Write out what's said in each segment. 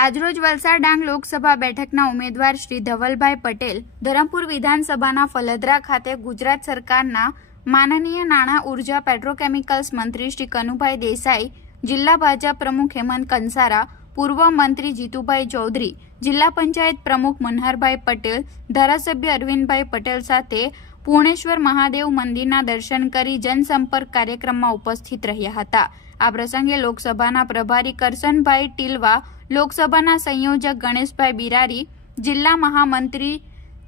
આજરોજ વલસાડ ડાંગ લોકસભા બેઠકના ઉમેદવાર શ્રી ધવલભાઈ પટેલ ધરમપુર વિધાનસભાના ફલદરા ખાતે ગુજરાત સરકારના માનનીય નાણાં ઊર્જા પેટ્રોકેમિકલ્સ મંત્રી શ્રી કનુભાઈ દેસાઈ, જિલ્લા ભાજપ પ્રમુખ હેમંત કંસારા, પૂર્વ મંત્રી જીતુભાઈ ચૌધરી, જિલ્લા પંચાયત પ્રમુખ મનહરભાઈ પટેલ, ધારાસભ્ય અરવિંદભાઈ પટેલ સાથે પૂર્ણેશ્વર મહાદેવ મંદિરના દર્શન કરી જનસંપર્ક કાર્યક્રમમાં ઉપસ્થિત રહ્યા હતા. આ પ્રસંગે લોકસભાના પ્રભારી કરસનભાઈ ટીલવા, લોકસભાના સંયોજક ગણેશભાઈ બિરારી, જિલ્લા મહામંત્રી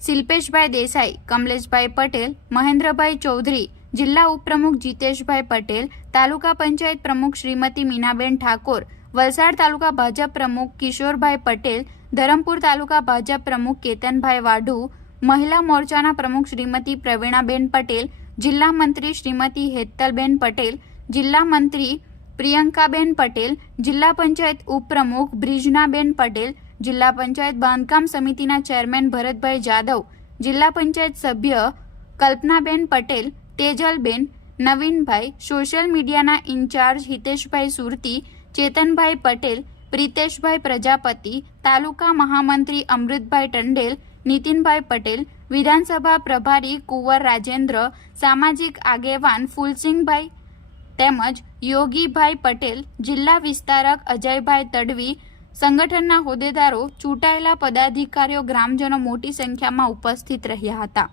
શિલ્પેશભાઈ દેસાઈ, કમલેશભાઈ પટેલ, મહેન્દ્રભાઈ ચૌધરી, જિલ્લા ઉપપ્રમુખ જીતેશભાઈ પટેલ, તાલુકા પંચાયત પ્રમુખ શ્રીમતી મીનાબેન ઠાકોર, વલસાડ તાલુકા ભાજપ પ્રમુખ કિશોરભાઈ પટેલ, ધરમપુર તાલુકા ભાજપ પ્રમુખ કેતનભાઈ વાઢુ મહિલા મોરચાના પ્રમુખ શ્રીમતી પ્રવીણાબેન પટેલ, જિલ્લા મંત્રી શ્રીમતી હેતલબેન પટેલ, જિલ્લા મંત્રી પ્રિયંકાબેન પટેલ, જિલ્લા પંચાયત ઉપપ્રમુખ બ્રિજનાબેન પટેલ, જિલ્લા પંચાયત બાંધકામ સમિતિના ચેરમેન ભરતભાઈ જાદવ જિલ્લા પંચાયત સભ્ય કલ્પનાબેન પટેલ, તેજલબેન, નવીનભાઈ, સોશિયલ મીડિયાના ઇન્ચાર્જ હિતેશભાઈ સુરતી, ચેતનભાઈ પટેલ પ્રિતેશભાઈ પ્રજાપતિ, તાલુકા મહામંત્રી અમૃતભાઈ ટંડેલ, નીતિનભાઈ પટેલ, વિધાનસભા પ્રભારી કુંવર રાજેન્દ્ર, સામાજિક આગેવાન ફૂલસિંહભાઈ તેમજ યોગીભાઈ પટેલ, જિલ્લા વિસ્તારક અજયભાઈ તડવી, સંગઠનના હોદ્દેદારો, ચૂંટાયેલા પદાધિકારીઓ, ગ્રામજનો મોટી સંખ્યામાં ઉપસ્થિત રહ્યા હતા.